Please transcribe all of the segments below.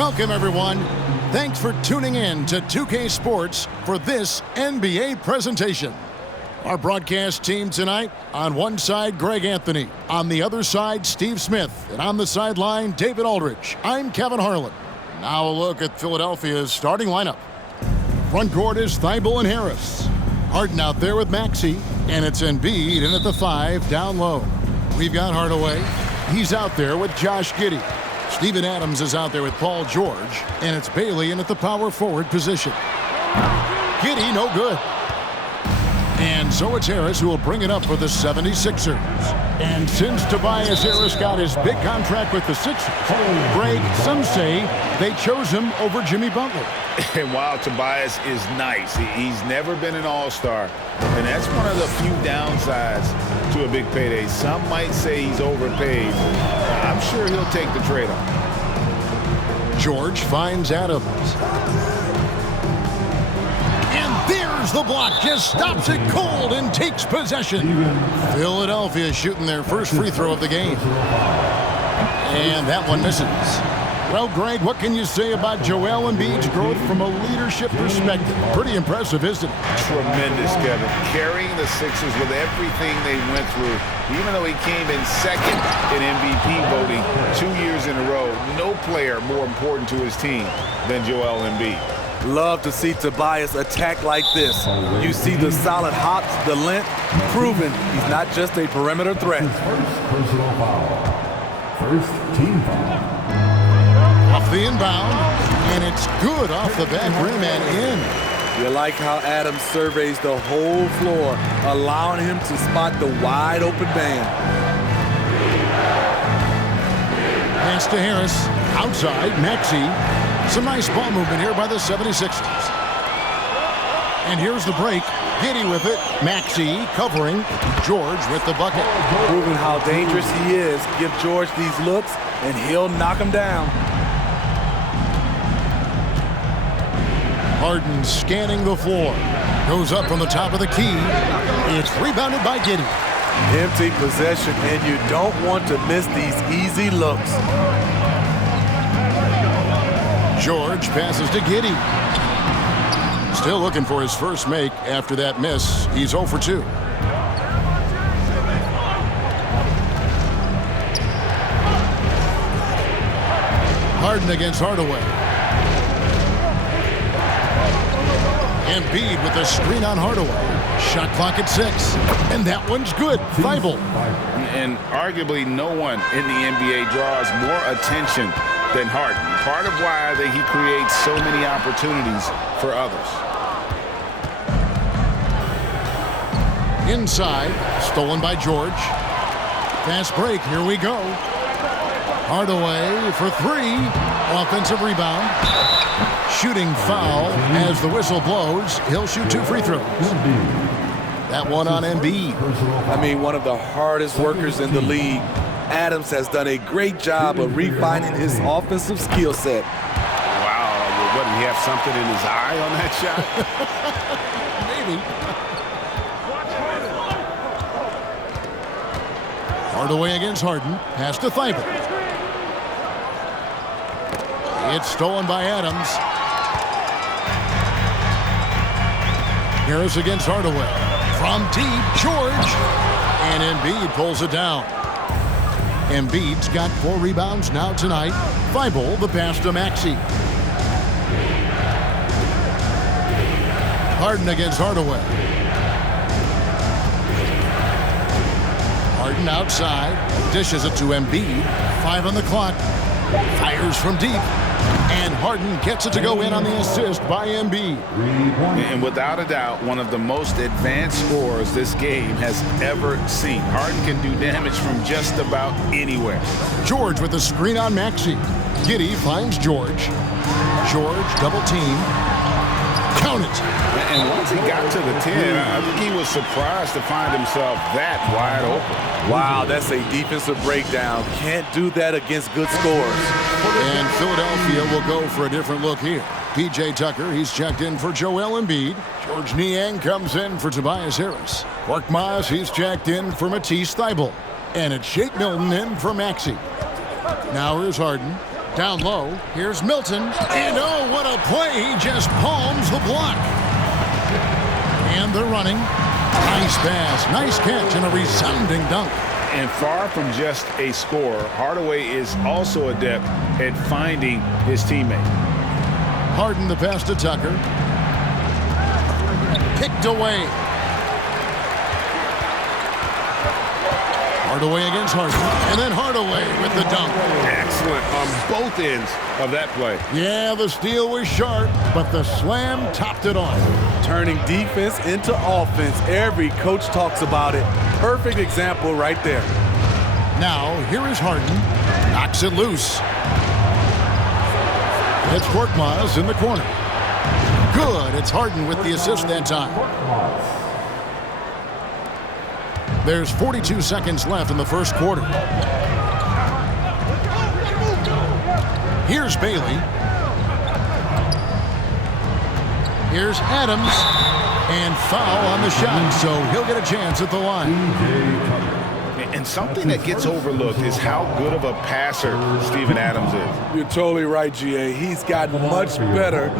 Welcome, everyone. Thanks for tuning in to 2K Sports for this NBA presentation. Our broadcast team tonight, on one side, Greg Anthony. On the other side, Steve Smith. And on the sideline, David Aldridge. I'm Kevin Harlan. Now a look at Philadelphia's starting lineup. Front court is Thibault and Harris. Harden out there with Maxey. And it's Embiid in at the 5, down low. We've got Hardaway. He's out there with Josh Giddey. Steven Adams is out there with Paul George. And it's Bailey in at the power forward position. Giddey, no good. And so it's Harris who will bring it up for the 76ers. And since Tobias Harris got his big contract with the Sixers, Greg, some say they chose him over Jimmy Butler. And while Tobias is nice, he's never been an all-star. And that's one of the few downsides to a big payday. Some might say he's overpaid. I'm sure he'll take the trade-off. George finds Adams. There's the block, just stops it cold and takes possession. Philadelphia shooting their first free throw of the game. And that one misses. Well, Greg, what can you say about Joel Embiid's growth from a leadership perspective? Pretty impressive, isn't it? Tremendous, Kevin. Carrying the Sixers with everything they went through. Even though he came in second in MVP voting 2 years in a row, no player more important to his team than Joel Embiid. Love to see Tobias attack like this. You see the solid hops, the length, proving he's not just a perimeter threat. First personal foul. First team foul. Off the inbound, and it's good off the back rim and in. You like how Adams surveys the whole floor, allowing him to spot the wide open man. Pass to Harris, outside, Maxey. Some nice ball movement here by the 76ers. And here's the break. Giddey with it. Maxey covering. George with the bucket. Proving how dangerous he is. Give George these looks, and he'll knock him down. Harden scanning the floor. Goes up from the top of the key. It's rebounded by Giddey. Empty possession, and you don't want to miss these easy looks. George passes to Giddey. Still looking for his first make after that miss. He's 0 for 2. Harden against Hardaway. Embiid with the screen on Hardaway. Shot clock at 6. And that one's good. Thibault. And arguably no one in the NBA draws more attention than Harden. Part of why he creates so many opportunities for others. Inside, stolen by George. Fast break, here we go. Hardaway for 3. Offensive rebound. Shooting foul as the whistle blows. He'll shoot 2 free throws. That one on Embiid. I mean, one of the hardest workers in the league. Adams has done a great job of refining his offensive skill set. Wow, what, did he have something in his eye on that shot? Maybe. Hardaway against Harden. Pass to Thibault. It's stolen by Adams. Harris against Hardaway. From deep, George. And Embiid pulls it down. Embiid's got 4 rebounds now tonight. Thibault, the pass to Maxey. Harden against Hardaway. Harden outside. Dishes it to Embiid. 5 on the clock. Fires from deep. And Harden gets it to go in on the assist by Embiid. And without a doubt, one of the most advanced scorers this game has ever seen. Harden can do damage from just about anywhere. George with the screen on Maxey. Giddey finds George. George double team. Count it. And once he got to the 10, I think he was surprised to find himself that wide open. Wow, that's a defensive breakdown. Can't do that against good scores. And Philadelphia will go for a different look here. P.J. Tucker, he's checked in for Joel Embiid. George Niang comes in for Tobias Harris. Korkmaz, he's checked in for Matisse Thybulle. And it's Shake Milton in for Maxey. Now here's Harden. Down low, here's Milton. And oh, what a play. He just palms the block. And they're running. Nice pass, nice catch, and a resounding dunk. And far from just a scorer, Hardaway is also adept at finding his teammate. Harden the pass to Tucker. Picked away. Hardaway against Harden. And then Hardaway with the dunk. Excellent on both ends of that play. Yeah, the steal was sharp, but the slam topped it off. Turning defense into offense. Every coach talks about it. Perfect example right there. Now, here is Harden. Knocks it loose. It's Korkmaz in the corner. Good. It's Harden with the assist that time. There's 42 seconds left in the first quarter. Here's Bailey. Here's Adams. And foul on the shot, so he'll get a chance at the line. And something that gets overlooked is how good of a passer Steven Adams is. You're totally right, GA. He's gotten much better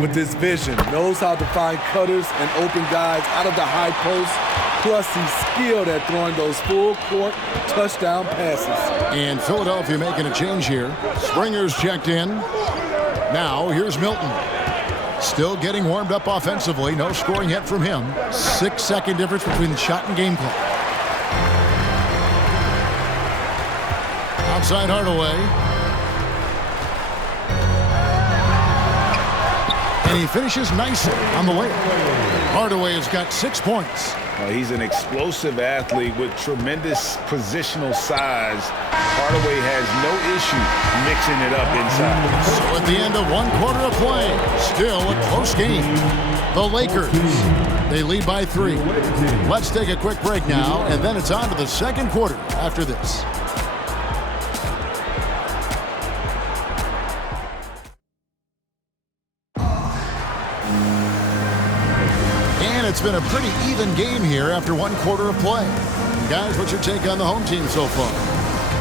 with his vision. Knows how to find cutters and open guys out of the high post. Plus, he's skilled at throwing those full-court touchdown passes. And Philadelphia making a change here. Springer's checked in. Now, here's Milton. Still getting warmed up offensively. No scoring yet from him. 6-second difference between the shot and game clock. Outside Hardaway. And he finishes nicely on the way. Hardaway has got 6 points. He's an explosive athlete with tremendous positional size. Hardaway has no issue mixing it up inside. So at the end of 1 quarter of play, still a close game. The Lakers, they lead by 3. Let's take a quick break now, and then it's on to the second quarter after this. It's been a pretty even game here after 1 quarter of play. Guys, what's your take on the home team so far?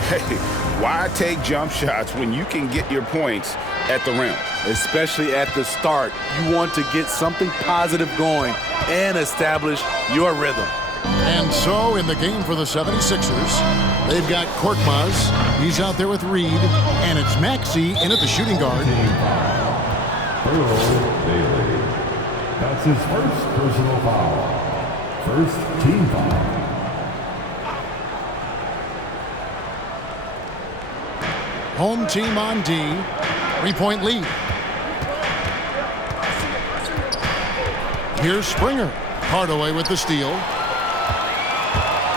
Hey, why take jump shots when you can get your points at the rim? Especially at the start. You want to get something positive going and establish your rhythm. And so in the game for the 76ers, they've got Korkmaz. He's out there with Reed. And it's Maxey in at the shooting guard. That's his first personal foul. First team foul. Home team on D. 3-point lead. Here's Springer. Hardaway with the steal.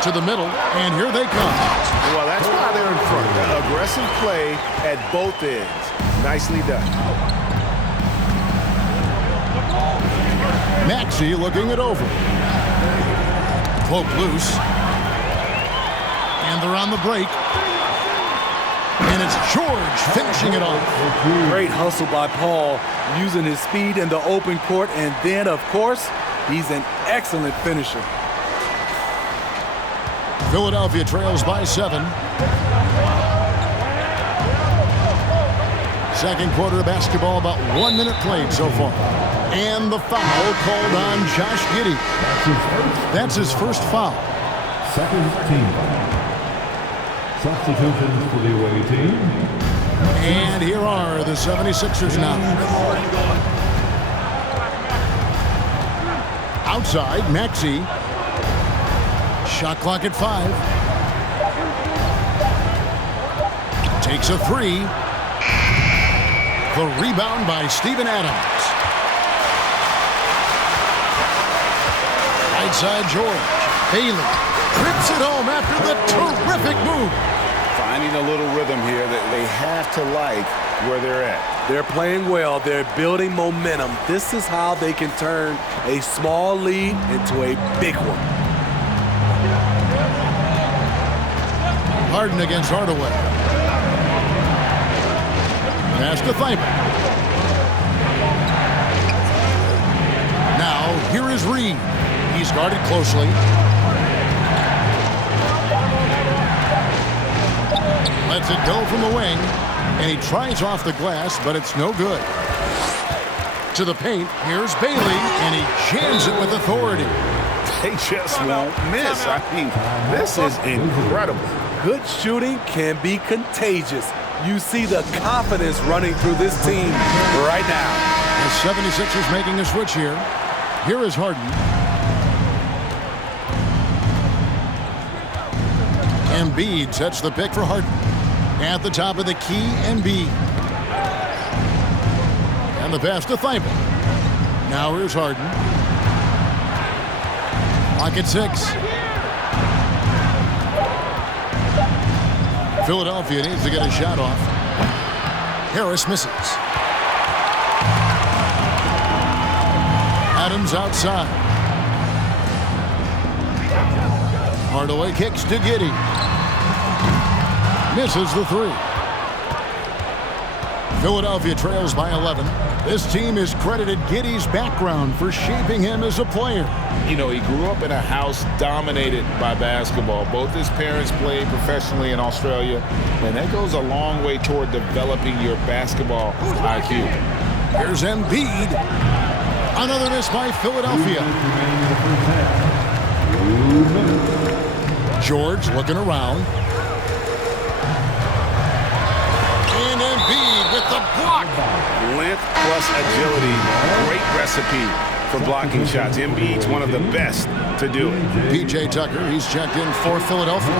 To the middle, and here they come. Well, that's why they're in front. Aggressive play at both ends. Nicely done. Maxey looking it over. Cloak loose. And they're on the break. And it's George finishing it off. Great hustle by Paul, using his speed in the open court. And then, of course, he's an excellent finisher. Philadelphia trails by 7. Second quarter of basketball, about 1 minute played so far. And the foul called on Josh Giddey. That's his first foul. Second team foul. Substitutions for the away team. And here are the 76ers now. Outside, Maxey. Shot clock at 5. Takes a 3. The rebound by Steven Adams. Right side, George. Bailey rips it home after the terrific move. Finding a little rhythm here that they have to like where they're at. They're playing well. They're building momentum. This is how they can turn a small lead into a big one. Harden against Hardaway. Pass to Thybulle. Now, here is Reed. He's guarded closely. Lets it go from the wing. And he tries off the glass, but it's no good. To the paint, here's Bailey, and he jams it with authority. They just won't miss. I mean, this is incredible. Good shooting can be contagious. You see the confidence running through this team right now. The 76ers making a switch here. Here is Harden. Embiid sets the pick for Harden. At the top of the key, Embiid. And the pass to Thibault. Now here's Harden. Clock at 6. Philadelphia needs to get a shot off. Harris misses. Adams outside. Hardaway kicks to Giddey. Misses the 3. Philadelphia trails by 11. This team has credited Giddey's background for shaping him as a player. You know, he grew up in a house dominated by basketball. Both his parents played professionally in Australia, and that goes a long way toward developing your basketball IQ. Here's Embiid. Another miss by Philadelphia. George looking around. And Embiid with the block. Length plus agility, great recipe for blocking shots. Embiid's one of the best to do it. P.J. Tucker, he's checked in for Philadelphia.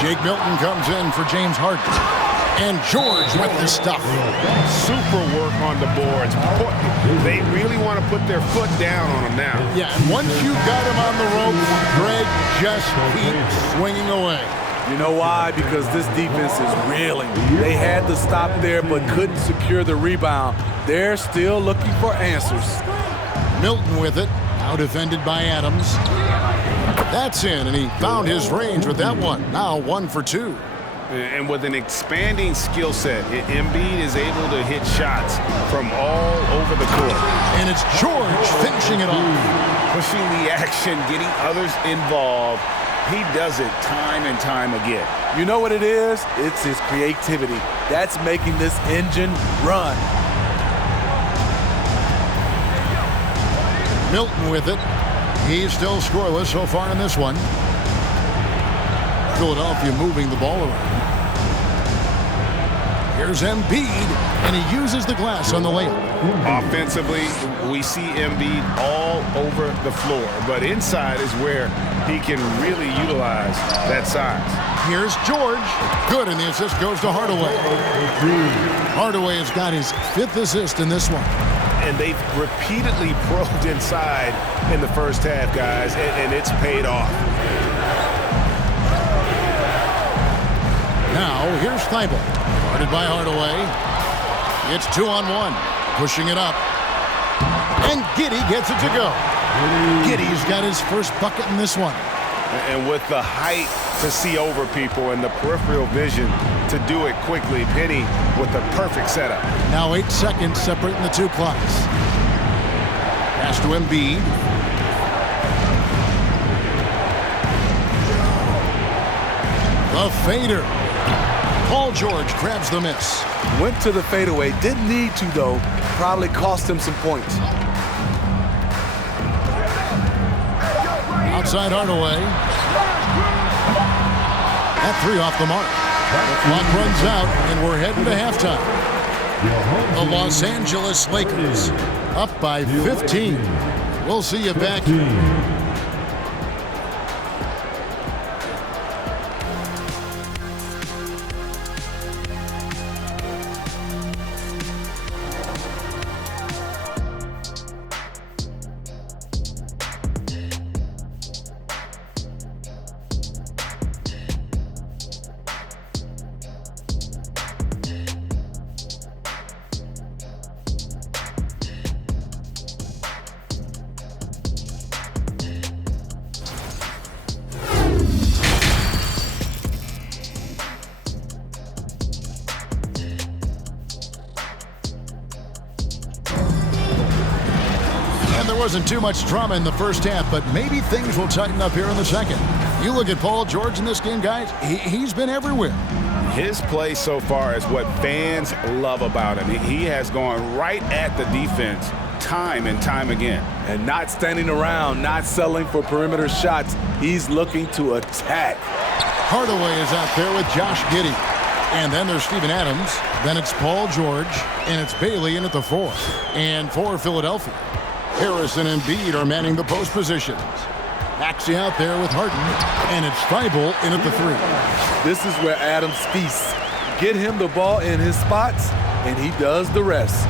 Jake Milton comes in for James Harden. And George with the stuff. Super work on the boards. They really want to put their foot down on him now. Yeah, and once you got him on the rope, Greg just keeps swinging away. You know why? Because this defense is reeling. They had to stop there but couldn't secure the rebound. They're still looking for answers. Milton with it. Now defended by Adams. That's in, and he found his range with that one. Now 1 for 2. And with an expanding skill set, Embiid is able to hit shots from all over the court. And it's George finishing it off. Pushing the action, getting others involved. He does it time and time again. You know what it is? It's his creativity. That's making this engine run. Milton with it. He's still scoreless so far in this one. Philadelphia moving the ball around. Here's Embiid, and he uses the glass on the layup. Offensively, we see Embiid all over the floor, but inside is where he can really utilize that size. Here's George. Good, and the assist goes to Hardaway. Hardaway has got his 5th assist in this one. And they've repeatedly probed inside in the first half, guys, and it's paid off. Now, here's Thibault. Guarded by Hardaway. It's 2-on-1. Pushing it up. And Giddey gets it to go. Giddey's got his first bucket in this one. And with the height to see over people and the peripheral vision to do it quickly, Penny with the perfect setup. Now 8 seconds separating the two clocks. Pass to Embiid. The fader. Paul George grabs the miss. Went to the fadeaway. Didn't need to, though. Probably cost him some points. Outside Hardaway. That 3 off the mark. The clock runs out, and we're heading to halftime. The Los Angeles Lakers up by 15. We'll see you back. Wasn't too much drama in the first half, but maybe things will tighten up here in the second. You look at Paul George in this game, guys, he's been everywhere. His play so far is what fans love about him. He has gone right at the defense time and time again. And not standing around, not settling for perimeter shots. He's looking to attack. Hardaway is out there with Josh Giddey. And then there's Steven Adams. Then it's Paul George. And it's Bailey in at the 4. And for Philadelphia, Harris and Embiid are manning the post positions. Maxey out there with Harden. And it's Thibault in at the 3. This is where Adams feasts. Get him the ball in his spots, and he does the rest.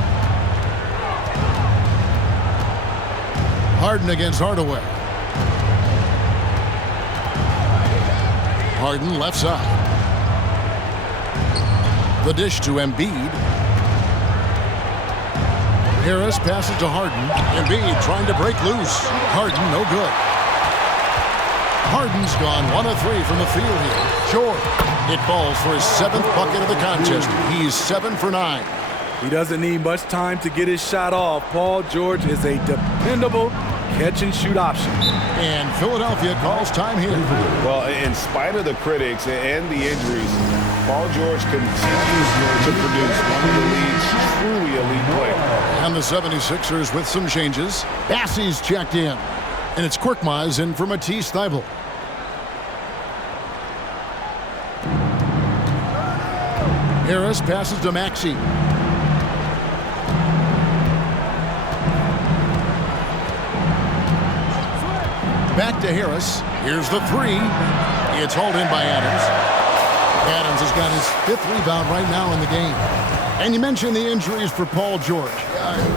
Harden against Hardaway. Harden left side. The dish to Embiid. Harris passes to Harden. Embiid trying to break loose. Harden no good. Harden's gone 1 of 3 from the field here. George. It falls for his 7th bucket of the contest. He's 7 for 9. He doesn't need much time to get his shot off. Paul George is a dependable catch-and-shoot option. And Philadelphia calls time here. Well, in spite of the critics and the injuries, Paul George continues to produce one of the league's truly elite players. And the 76ers with some changes. Bassey's checked in. And it's Korkmaz in for Matisse Thybulle. Harris passes to Maxey. Back to Harris. Here's the 3. It's hauled in by Adams. Adams has got his 5th rebound right now in the game. And you mentioned the injuries for Paul George.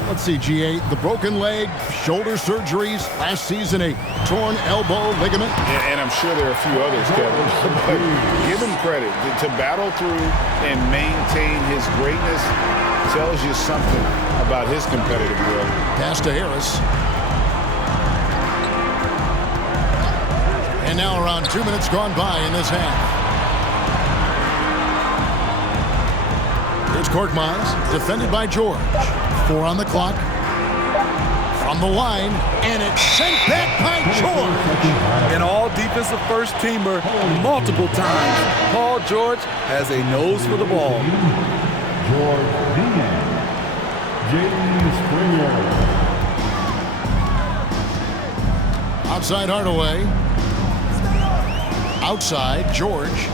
Let's see, G8. The broken leg, shoulder surgeries, last season a torn elbow ligament. And I'm sure there are a few others, Kevin. But give him credit. To battle through and maintain his greatness tells you something about his competitive will. Pass to Harris. And now around 2 minutes gone by in this half. Here's Korkmaz, defended by George. 4 on the clock. From the line, and it's sent back by George. An all-defensive first-teamer multiple times. Paul George has a nose for the ball. George James Springer. Outside Hardaway. Outside, George.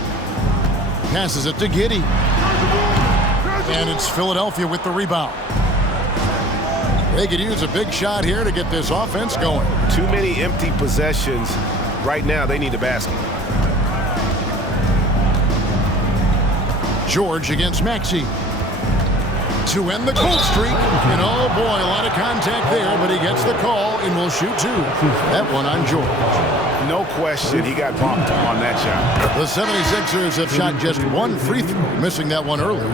Passes it to Giddey. And it's Philadelphia with the rebound. They could use a big shot here to get this offense going. Too many empty possessions. Right now, they need a basket. George against Maxey. To end the cold streak. And oh boy, a lot of contact there, but he gets the call and will shoot 2. That one on George. No question, he got bumped on that shot. The 76ers have shot just 1 free throw, missing that one earlier.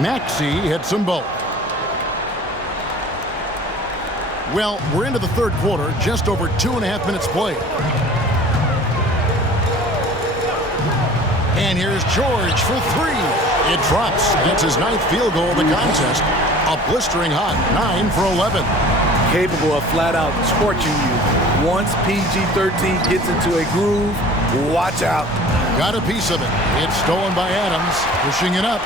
Maxey hits them both. Well, we're into the 3rd quarter, just over 2.5 minutes played. And here's George for 3. It drops. That's his 9th field goal of the contest. A blistering hot 9 for 11. Capable of flat-out torching you. Once PG-13 gets into a groove, watch out. Got a piece of it. It's stolen by Adams, pushing it up.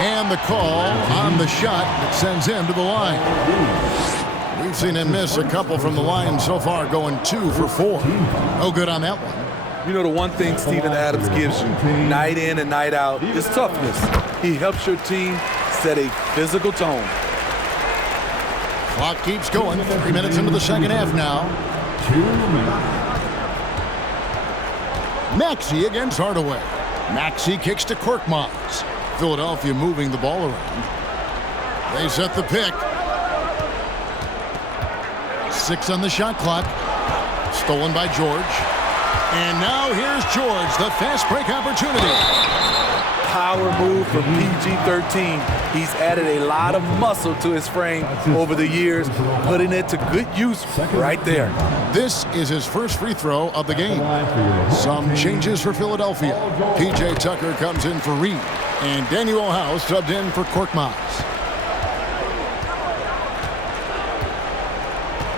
And the call on the shot that sends him to the line. We've seen him miss a couple from the line so far, going 2 for 4. No good on that one. You know, the one thing Steven Adams gives you, night in and night out, is toughness. He helps your team set a physical tone. Clock keeps going. 3 minutes into the second half now. 2 minutes. Maxey against Hardaway. Maxey kicks to Korkmaz. Philadelphia moving the ball around. They set the pick. 6 on the shot clock. Stolen by George. And now here's George, the fast break opportunity. Power move from PG-13. He's added a lot of muscle to his frame over the years, putting it to good use right there. This is his first free throw of the game. Some changes for Philadelphia. P.J. Tucker comes in for Reed, and Daniel House subbed in for Korkmaz.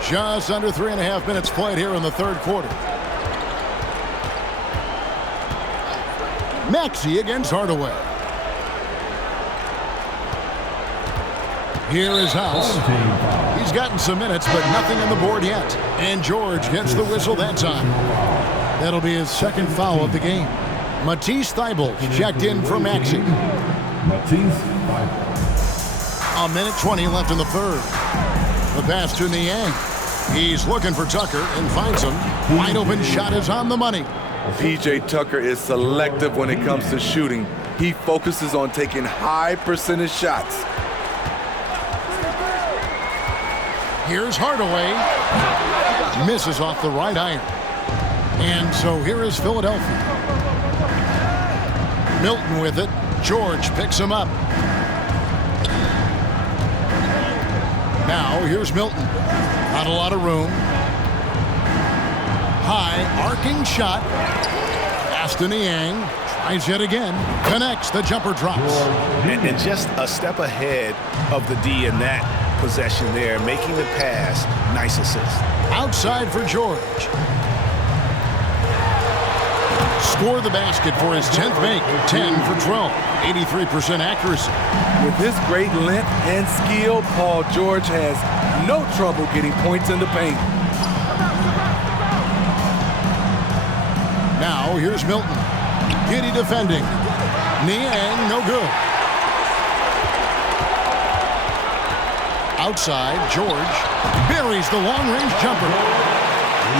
Just under 3.5 minutes played here in the 3rd quarter. Maxey against Hardaway. Here is House. He's gotten some minutes, but nothing on the board yet. And George gets the whistle that time. That'll be his second foul of the game. Matisse Thybulle checked in for Maxey. A minute 20 left in the third. The pass to Niang. He's looking for Tucker and finds him. Wide open shot is on the money. P.J. Tucker is selective when it comes to shooting. He focuses on taking high percentage shots. Here's Hardaway. Misses off the right iron. And so here is Philadelphia. Milton with it. George picks him up. Now here's Milton. Not a lot of room. High arcing shot. Pass to Niang. Tries yet again. Connects. The jumper drops. And just a step ahead of the D in that possession there, making the pass. Nice assist. Outside for George. Score the basket for his 10th make. 10 for 12. 83% accuracy. With his great length and skill, Paul George has no trouble getting points in the paint. Now here's Milton. Giddy defending. Niang, no good. Outside, George buries the long-range jumper.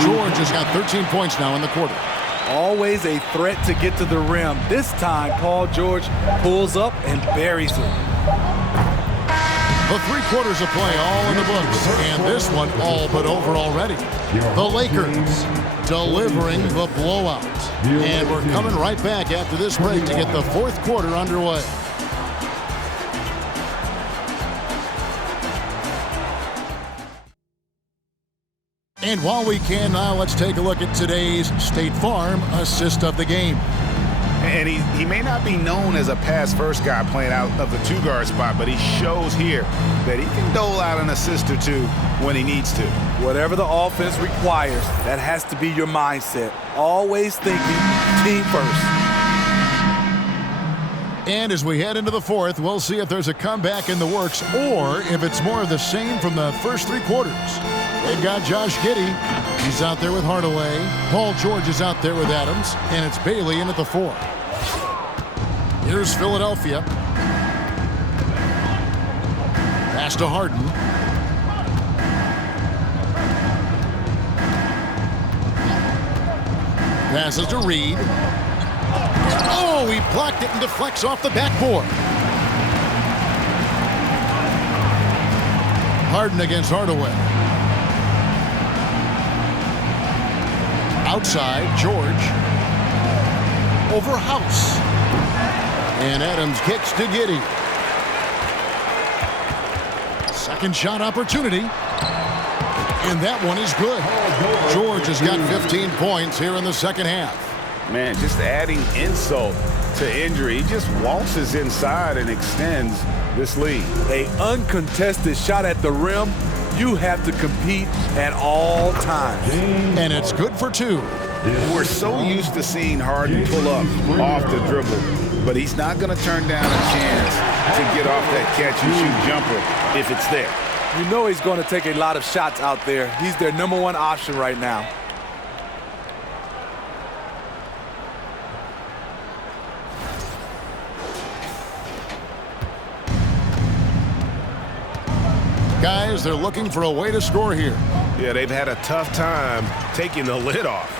George has got 13 points now in the quarter. Always a threat to get to the rim. This time, Paul George pulls up and buries it. The 3 quarters of play all in the books, and this one all but over already. The Lakers delivering the blowout. And we're coming right back after this break to get the 4th quarter underway. And while we can now, let's take a look at today's State Farm assist of the game. And he may not be known as a pass-first guy playing out of the 2-guard spot, but he shows here that he can dole out an assist or 2 when he needs to. Whatever the offense requires, that has to be your mindset. Always thinking team first. And as we head into the 4th, we'll see if there's a comeback in the works or if it's more of the same from the first 3 quarters. They've got Josh Giddey. He's out there with Hardaway. Paul George is out there with Adams. And it's Bailey in at the 4. Here's Philadelphia. Pass to Harden. Passes to Reed. Oh, he blocked it and deflects off the backboard. Harden against Hardaway. Outside, George. Over House. And Adams kicks to Giddey. Second shot opportunity. And that one is good. George has got 15 points here in the second half. Man, just adding insult to injury. He just waltzes inside and extends this lead. An uncontested shot at the rim. You have to compete at all times. And it's good for 2. We're so used to seeing Harden pull up off the dribble, but he's not going to turn down a chance to get off that catch-and-shoot jumper if it's there. You know he's going to take a lot of shots out there. He's their #1 option right now. Guys, they're looking for a way to score here. Yeah, they've had a tough time taking the lid off.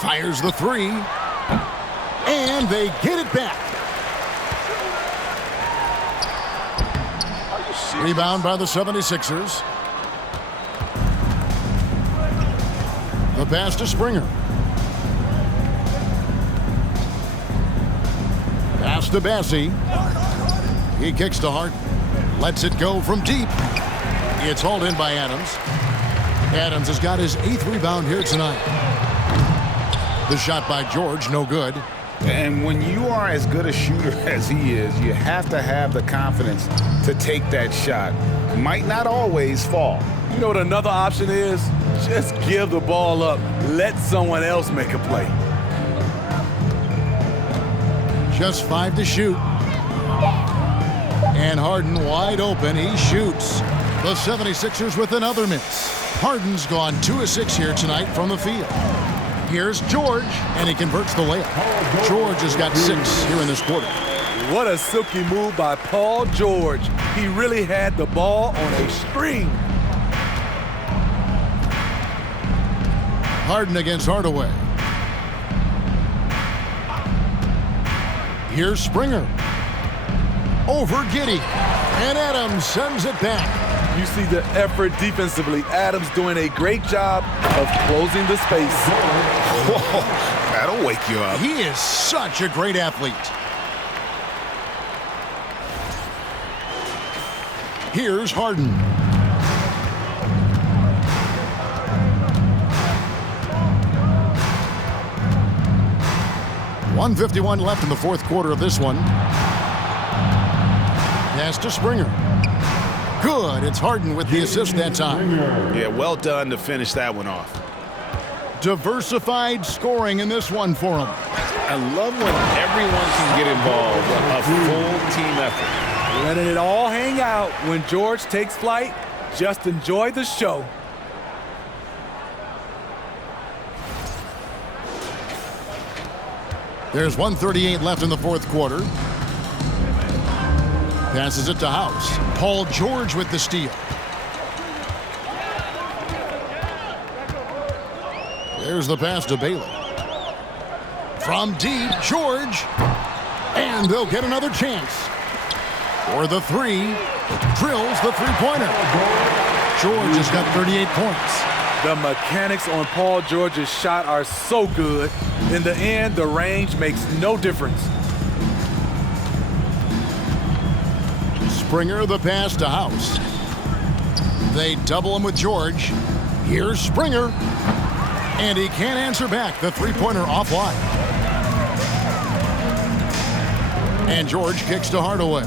Fires the 3. And they get it back. Rebound by the 76ers. The pass to Springer. Pass to Bassey. He kicks to Hart. Lets it go from deep. It's hauled in by Adams. Adams has got his 8th rebound here tonight. The shot by George, no good. And when you are as good a shooter as he is, you have to have the confidence to take that shot. Might not always fall. You know what another option is? Just give the ball up. Let someone else make a play. Just 5 to shoot. And Harden wide open. He shoots. The 76ers with another miss. Harden's gone 2 of 6 here tonight from the field. Here's George, and he converts the layup. George has got 6 here in this quarter. What a silky move by Paul George. He really had the ball on a string. Harden against Hardaway. Here's Springer. Over Giddey. And Adams sends it back. You see the effort defensively. Adams doing a great job of closing the space. Whoa, that'll wake you up. He is such a great athlete. Here's Harden. .151 left in the fourth quarter of this one. Pass to Springer. Good. It's Harden with the assist that time. Yeah, well done to finish that one off. Diversified scoring in this one for him. I love when everyone can get involved. A full team effort. Letting it all hang out when George takes flight. Just enjoy the show. There's 1:38 left in the fourth quarter. Passes it to House. Paul George with the steal. There's the pass to Bailey. From deep, George. And they'll get another chance. For the three. Drills the three-pointer. George has got 38 points. The mechanics on Paul George's shot are so good. In the end, the range makes no difference. Springer the pass to House. They double him with George. Here's Springer. And he can't answer back. The three-pointer offline. And George kicks to Hardaway.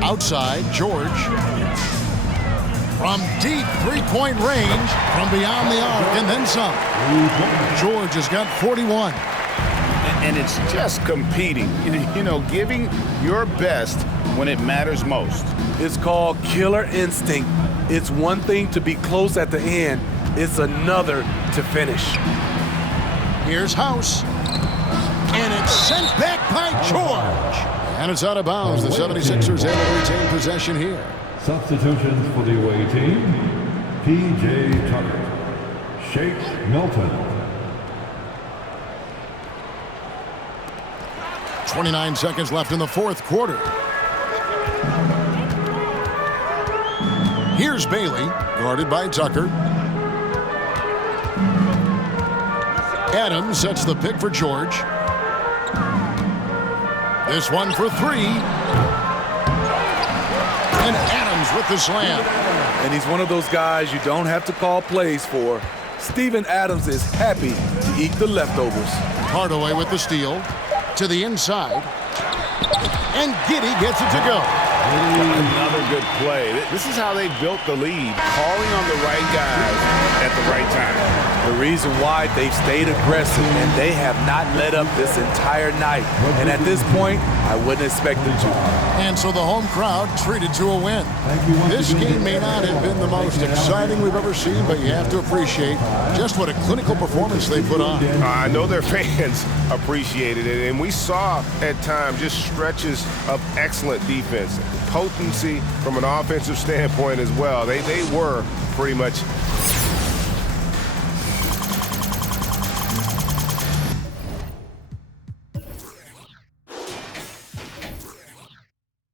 Outside, George. From deep three-point range, from beyond the arc, and then some. George has got 41. And it's just competing, you know, giving your best when it matters most. It's called killer instinct. It's one thing to be close at the end. It's another to finish. Here's House. And it's sent back by George. And it's out of bounds. The 76ers able to retain possession here. Substitutions for the away team. P.J. Tucker. Shake Milton. 29 seconds left in the fourth quarter. Here's Bailey, guarded by Tucker. Adams sets the pick for George. This one for three. And Adams with the slam. And he's one of those guys you don't have to call plays for. Steven Adams is happy to eat the leftovers. Hardaway with the steal. To the inside. And Giddey gets it to go. Another good play. This is how they built the lead, calling on the right guys at the right time. The reason why they've stayed aggressive and they have not let up this entire night. And at this point, I wouldn't expect them to. And so the home crowd treated to a win. This game may not have been the most exciting we've ever seen, but you have to appreciate just what a clinical performance they put on. I know their fans appreciated it, and we saw at times just stretches of excellent defense. Potency from an offensive standpoint as well. They were pretty much